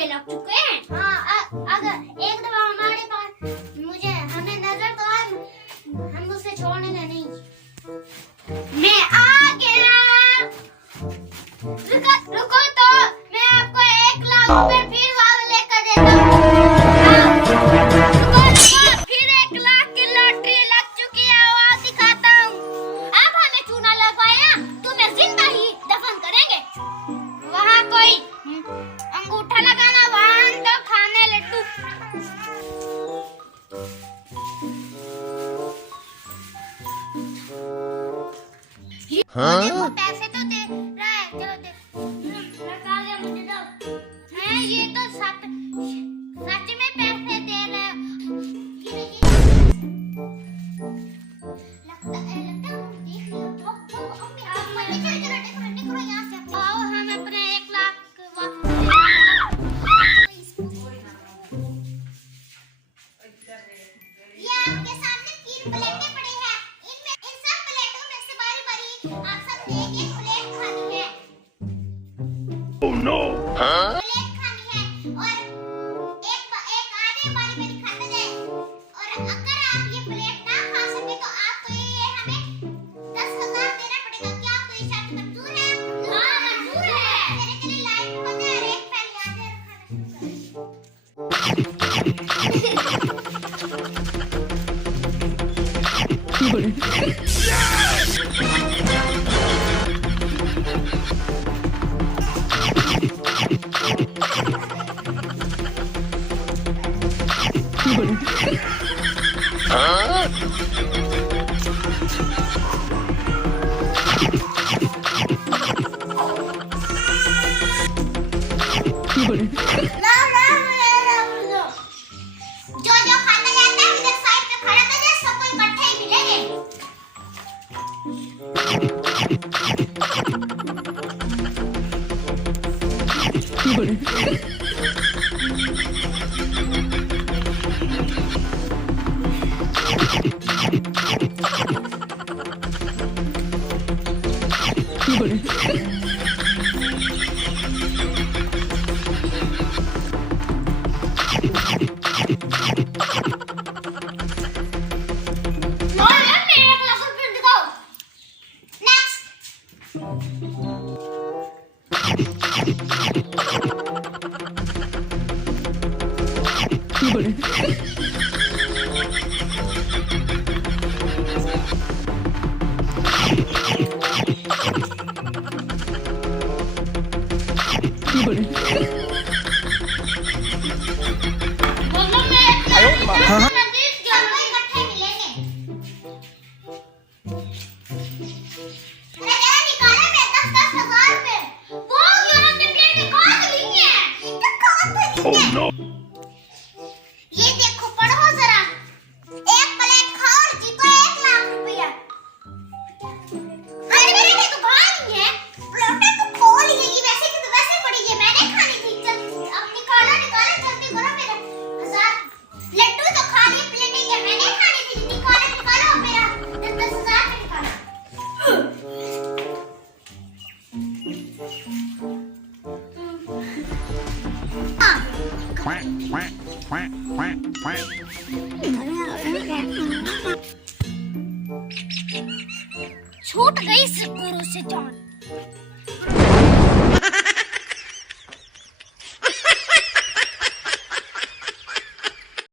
तुक्के लग चुके हैं। हाँ, अगर एक दफा हमारे पास हमें नजर तो आए, हम उसे छोड़ेंगे नहीं। मैं आ गया। रुको तो मैं आपको 1 लाख रुपए फिर वापस लेकर देता हूँ। रुको, फिर 1 लाख की लॉटरी लग चुकी है, आवाज दिखाता हूँ। अब हमें चूना लगवाया, तुम्हें जिंदा ही दफन करेंगे। वहाँ कोई अंगूठा लगाना, वहाँ तो खाने लड्डू। देखो पैसे तो दे रहा है, चलो दे। लगा दे मुझे तो। हैं, ये तो सच में पैसे दे रहे हो। लगता है देख लो, चलो यहाँ से। आओ, हम अपने 1 लाख वापस ये आपके सामने 3 प्लेटें पड़ी हैं। इन सब प्लेटों में से बारी-बारी आप सब ने एक प्लेट खानी है। Oh no! प्लेट खानी है और एक आधे बारी-बारी खाते जाए। और अगर आप ये प्लेट ना खा सके तो आपको ये हमें 10,000 देना पड़ेगा। क्या आपको ये शर्त मंजूर है? हाँ, मंजूर है। मेरे के लिए लाइन में बंद है और एक पहले आधे खाना शुरू जो खाता जाता है इधर साइड पे खड़ा कर दे, सबको इकट्ठे ही मिलेंगे। और मैं 1 लाख रुपए दिखाओ। नेक्स्ट बोलो मैं नजदीक सबको इकट्ठे मिलेंगे। अरे निकाले मैं 10,000 रुपए। वो यहाँ से प्लेट निकाल ली है। इधर कौन थे Oh कितने? no! ये देखो, पढ़ो जरा। एक प्लेट खाओ और जीतो 1 लाख रुपया। अरे मेरे लिए तो खानी है। प्लेटें तो खोल ही गई, वैसे की तो वैसे पड़ी है, मैंने खानी थी। चल अब निकालो जल्दी करो मेरा 1000 लड्डू तो खा लिए, प्लेटें क्या मैंने खानी थी। निकालो मेरा 10,000 में निकालो। Quack, quack, quack, quack, quack. छूट गई इस गुरु से जान।